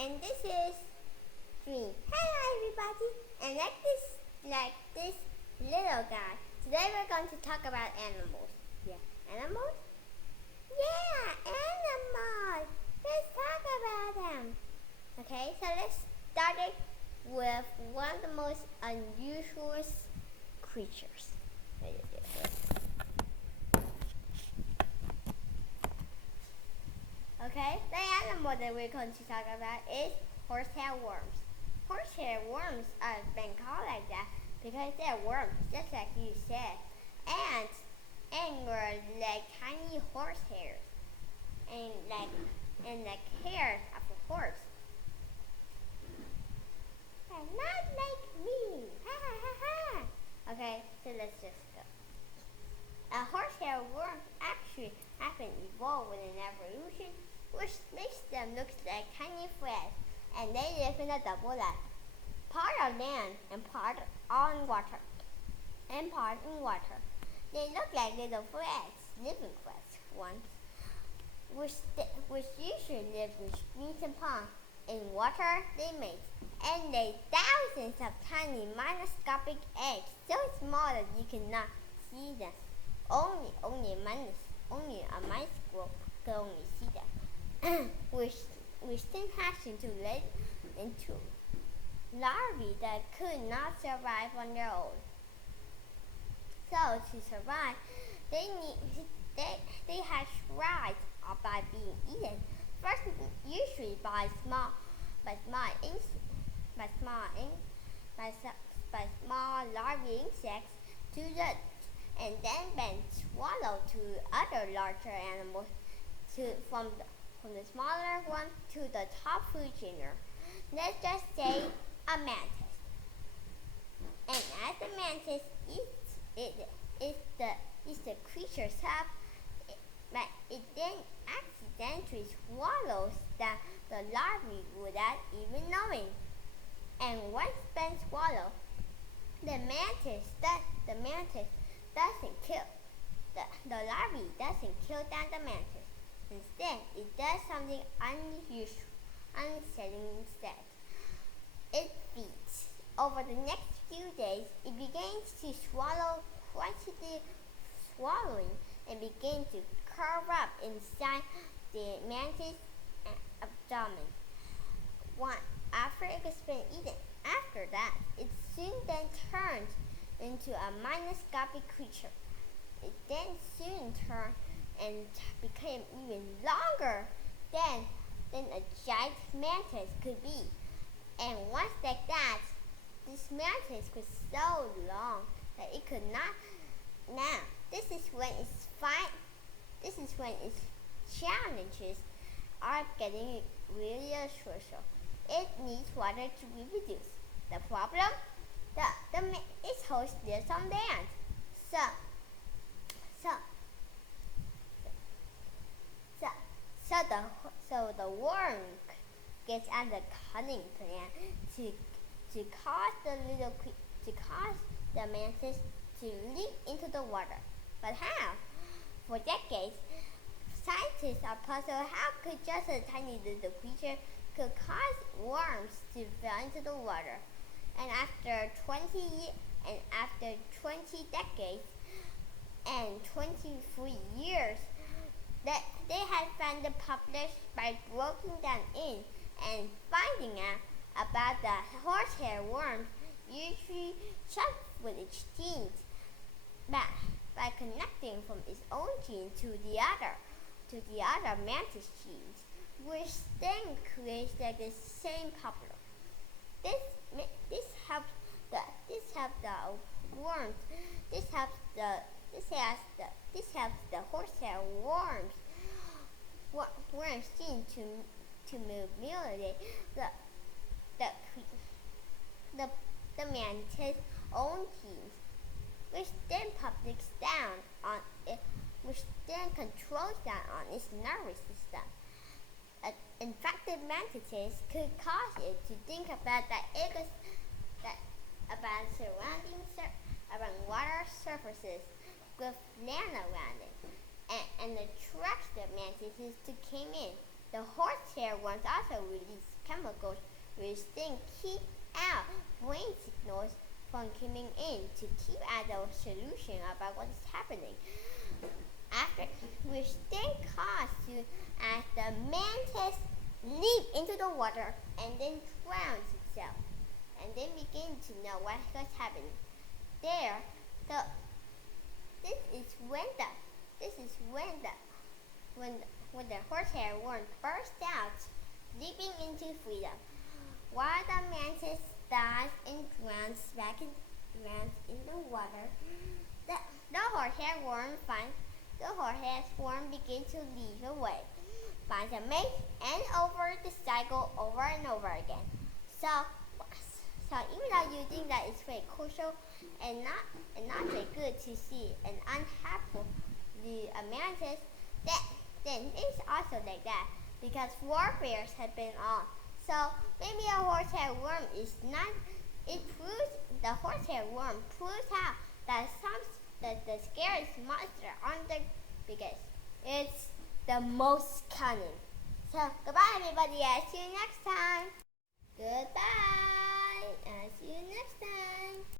and this is me. Hello everybody, and like this little guy. Today we're going to talk about animals. Yeah, animals? Yeah, animals. Let's talk about them. Okay, so let's start it with one of the most unusual creatures. Okay, the animal that we're going to talk about is horsehair worms. Horsehair worms are been called like that because they're worms, just like you said, and were like tiny horsehairs, and like hairs of a horse. Not like me. Ha ha ha ha. Okay, so let's just go. A horsehair worm actually have been evolved with an evolution which makes them look like tiny threads, and they live in a double life, part on land and part on water. They look like little threads, living threads ones, which usually live in streams and ponds. In water, they mate and lay thousands of tiny microscopic eggs, so small that you cannot see them. Only a microscope can only see them, which then hatch into larvae that could not survive on their own. So to survive, they hatch right by being eaten. First, usually by small larvae insects to the and then been swallowed to other larger animals, from the smaller one to the top food genera. Let's just say a mantis. And as the mantis eats the creature's up, but it then accidentally swallows the larvae without even knowing. And once been swallowed, the mantis doesn't kill the larvae doesn't kill down the mantis. Instead, it does something unsettling instead. It feeds. Over the next few days, it begins to swallow, quietly swallowing, and begins to curve up inside the mantis' abdomen. After it has been eaten, after that, it soon then turns into a microscopic creature. It then soon turned and became even longer than a giant mantis could be. And once like that, this mantis was so long that it could not. Now, this is when its challenges are getting really crucial. It needs water to reproduce. The problem? Its host lives on land. So the worm gets on the cunning plan to cause the mantis to leap into the water. But how? For decades, scientists are puzzled how could just a tiny little creature could cause worms to fall into the water. And after 20 decades and 23 years, that they had finally published by breaking them in and finding out about the horsehair worms usually check with its genes by connecting from its own gene to the other mantis genes, which then creates like the same problem. This helps the horsehair worms gene to mutilate the mantis' own genes, which then controls down on its nervous system. Infected mantises could cause it to think about about around water surfaces with land around it, and attracts the mantises to come in. The horsehair worms also release chemicals which then keep out brain signals from coming in to keep out the solution about what is happening. After, which then cause to as the mantis leap into the water and then drowns itself, and then begin to know what was happening. There, this is when the horsehair worm burst out, leaping into freedom, while the mantis dives and drowns in the water. The horsehair worm begins to lead away, finds a mate, and over the cycle over and over again. So even though you think that it's very crucial and not very good to see an unhappy mantis, then it's also like that because warfares have been on. So maybe a horsehair worm is not. It proves the horsehair worm proves out that the scariest monster on the biggest. It's the most cunning. So goodbye, everybody. I'll see you next time. Goodbye. I'll see you next time.